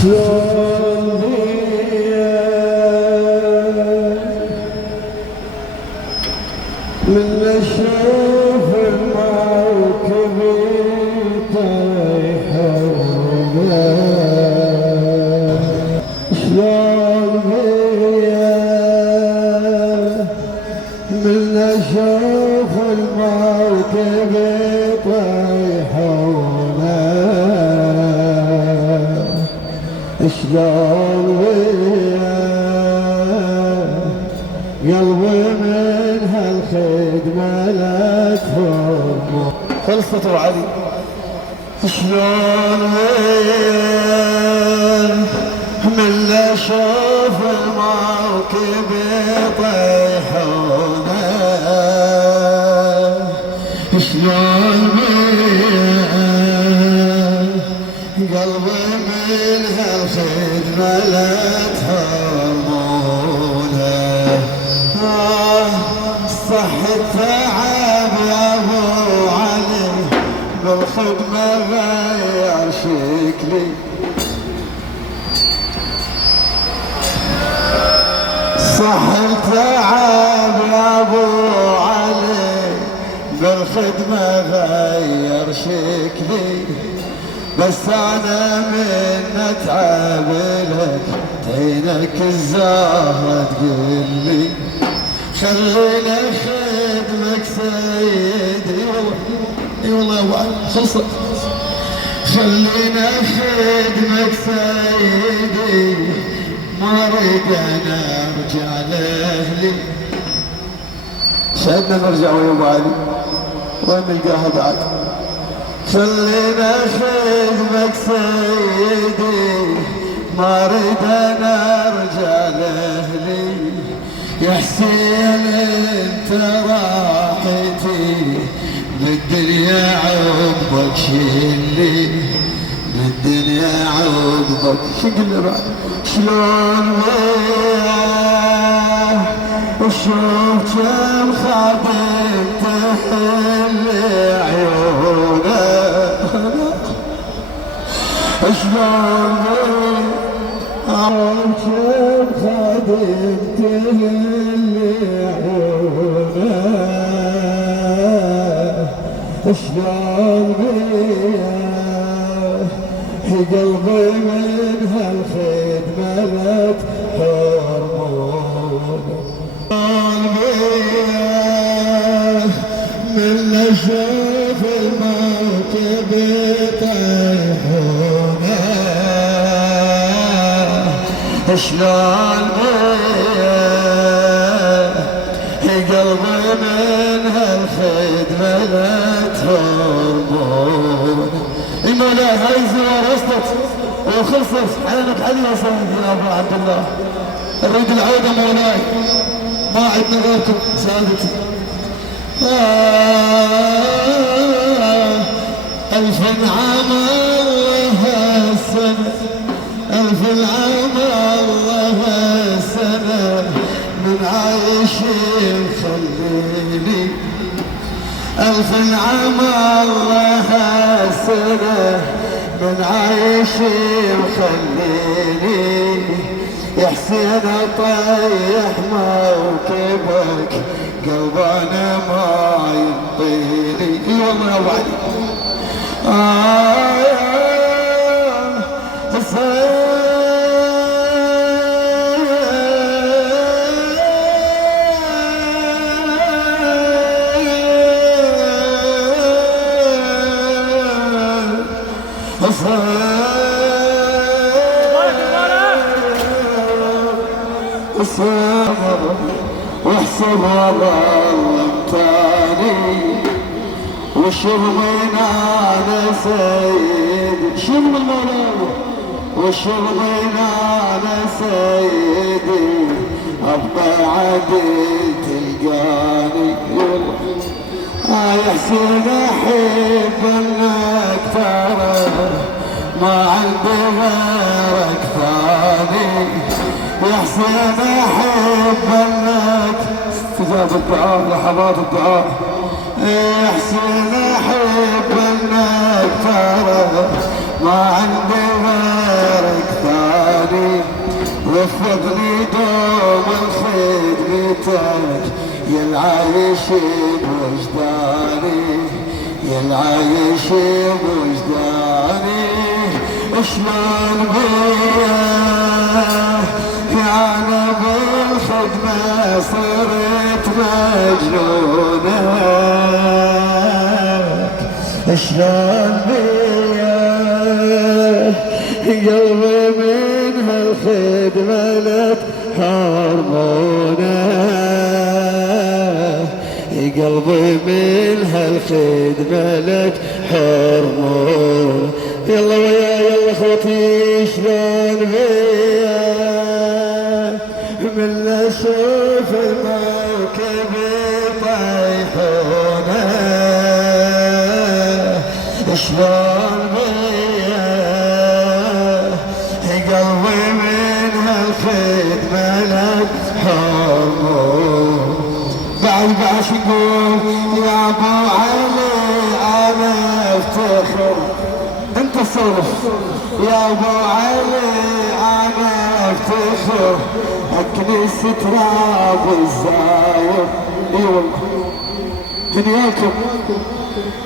شلون من اشوف الموكب طيحه شلون من اشوف الموكب طيحه شلون قلبي من هالخدمة لا تفهم خلصت وعلي شلون من اشوف الموكب يطيحونه شلون قلبي من هالخدمة لا تهرمونه صح التعب يا ابو علي بالخدمة غير شكلي صح التعب يا ابو علي بالخدمة غير شكلي بس انا من اتعب لك تعينك الزهرة تقلي خلينا خدمك سيدي اي والله يا ابو علي خلصت خلينا خدمك سيدي ما اريد انا ارجع لاهلي شهدنا نرجع ويا ابو علي وين نلقاها بعد خلينا خدمك سيدي ما اريد انا ارجع لاهلي يا حسين انت راحتي بالدنيا عقبك شلي بالدنيا عقبك شقل بعد شلون وياه وشوف كم خادم تحل عيونه شلون وياه كم خادم تحل عيونه شلون وياه قلبي من هالخدمة لا تحرمونه من اشوف الموكب يطيحونه شلون قلبي من هالخدمة لا تهربونه اي مولاي هاي الزوار وصلت وخلصت عينك علي يا سيدي يا ابو عبد الله نريد العودة مولاي ما عندنا غيركم سادتي ألف عام الله السنة ألف عام الله السنة من عايش خليني ألف عام الله السنة من عايش خليني يا حسين طيح موكبك قلبنا ما ينطيني اي والله يا ابو علي واحسب والله تاني والشغلين انا سيدي شغل المولى والشغلين انا سيدي ابقى عدل تلقاني يا حسين احب انك ترى ما عندي غيرك ثاني يا حسين احب انك استجاب الدعاء لحظات الدعاء يا حسين احب انك ترى ما عندي غيرك ثاني وفقني دوم خدمتك يا العايش بوجداني يا العايش بوجداني شلون بيا يا انا بالخدمة صرت مجنونك شلون بيا قلبي من هالخدمة لا تحرمونه قلبي من هالخدمة لا تحرمونه يلا ويا يلا اخوتي شلون بيا من اشوف الموكب يطيحونه شلون بيا قلبي من هالخدمة لا تحرمونه بعد نقول يا ابو علي انا افتخر انت صرف يا ابو علي انا افتخر اكنس تراب الزاير اي والله دنياكم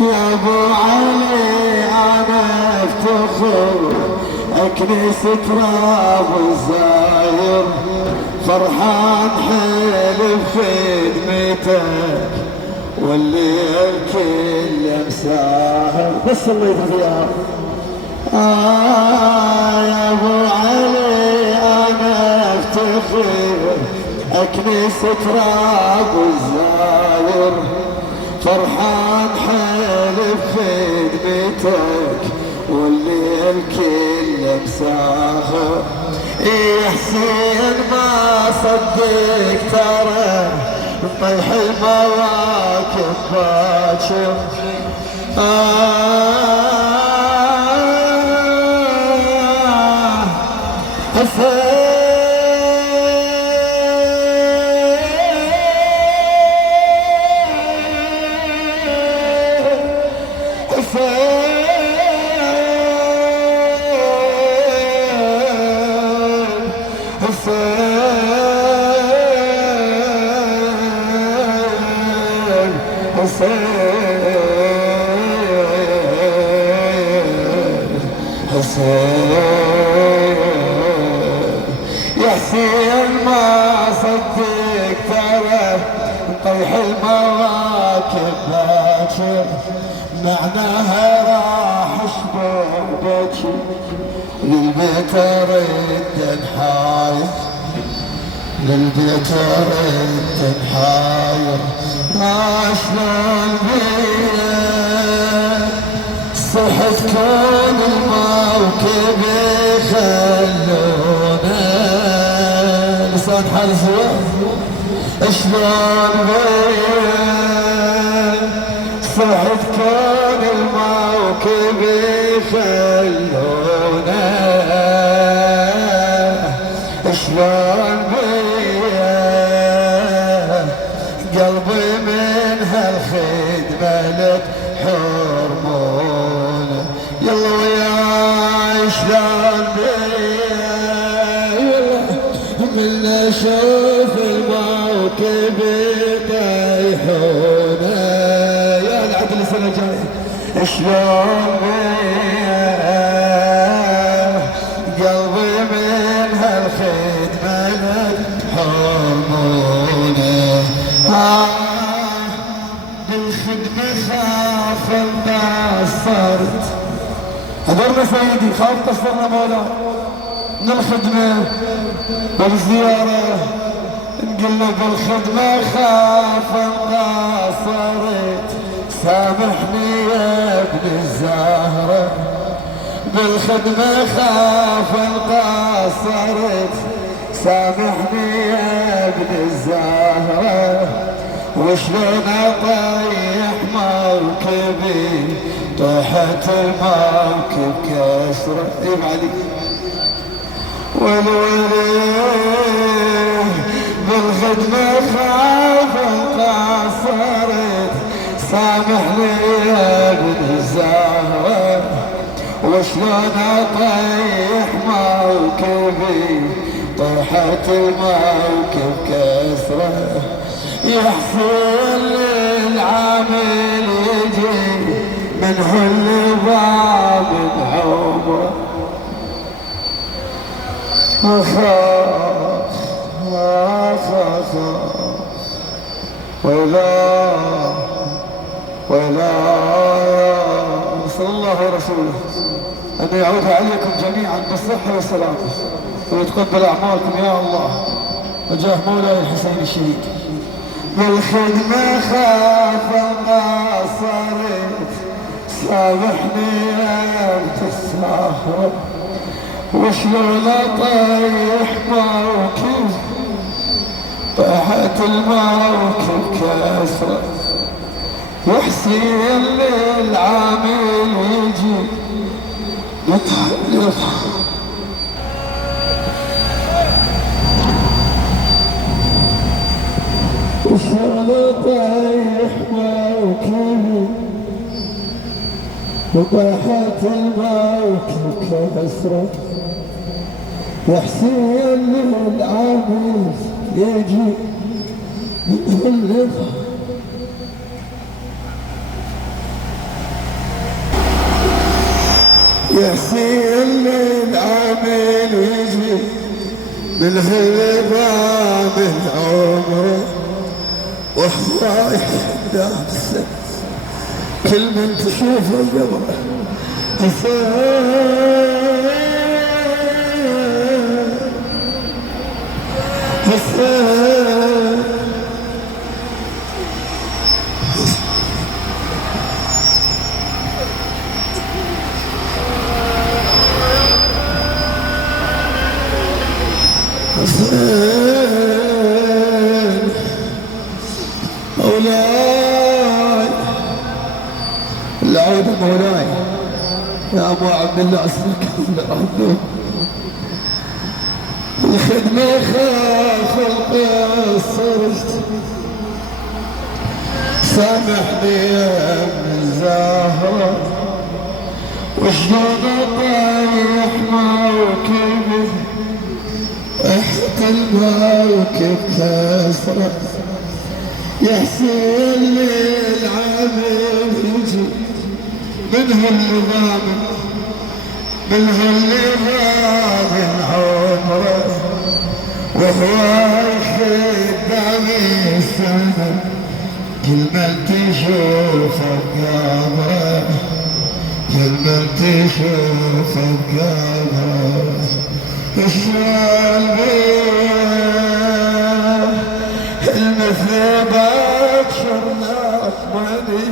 يا ابو علي انا افتخر اكنس تراب الزاير فرحان حيل بخدمتك والليل كله مساهر بس الله يهديها يا ابو علي انا افتخر اكنس تراب الزاير فرحان حيل بخدمتك والليل كله مساهر يا حسين ما صدق ترى طيح المواكب باكر يا حسين ما صدق ترى طيح المواكب باكر معناها راح اشبع بكي للبيت ارد انحاير للبيت ارد انحاير شلون بيا صحت كون الموكب يخلونا لسان حال سوا شلون بيا صحت كون الموكب يخلونا شلون بيا قلبي من هالخدمة لك حرمونه يلا وياي شلون بيا من اشوف الموكب يطيحونه يا العدل السنة الجاية شلون بيا قلبي من هالخدمة لك حرمونه بالخدمة خاف انتصرت هدرنا سيدي خاف قصرنا مولا من الخدمة بالزيارة نقلنا بالخدمة خاف انتصرت سامحني يا ابن الزهرة بالخدمة خاف انتصرت سامحني يا ابن الزهرة وشلون اطيح موكبي طيحت الموكب كسرة ايب علي والوليه بالخدمة خاف انتصرت سامحني يا ابن الزهرة وشلون اطيح موكبي طيحت طيحت الموكب كسره يحصل للعامل يجي منه اللي ضامن عمره أخاف أخاف ولا صلى الله ورسوله أن يعود عليكم جميعا بالصحة والسلامة ويتقبل أعمالكم يا الله وجاه مولاي الحسين الشهيد. بالخدمة خاف ما صرت سامحني يا السهرة وشلون اطيح موكب طاحت الموكب كسرة وحسين للعامل يجي يضحك وشلون اطيح موكب وطاحت الموكب كسرة وحسين للعامل يجي يتغلب يا حسين للعامل يجي من هالغبا من عمره وهو يحدى بالسن كل من تشوفه قبره مولاي العودة مولاي يا ابو عبد الله اسمك عبده الخدمة خاف القصرت سامحني يا ابن زهرة وشلون اطيح موكبي احت الموكب كسرة يا حسين للعامل يجي منه اللي ضامن عمره وهو خدام السنة كل من تشوفه بقبره كل من تشوفه بقبره الشعل المثل بكشر ناطمني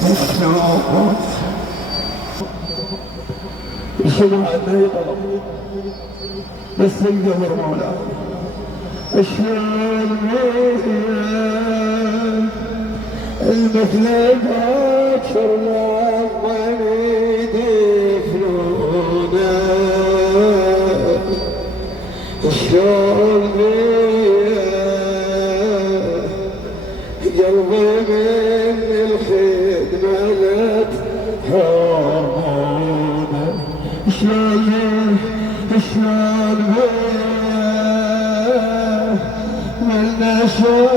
تشوفه شنو عنه يطلب بس القبر مولاي شلون المثل باكر لما يدفنونه شلون قلبي من الخدمة لا تهرمونه شلون من نشوف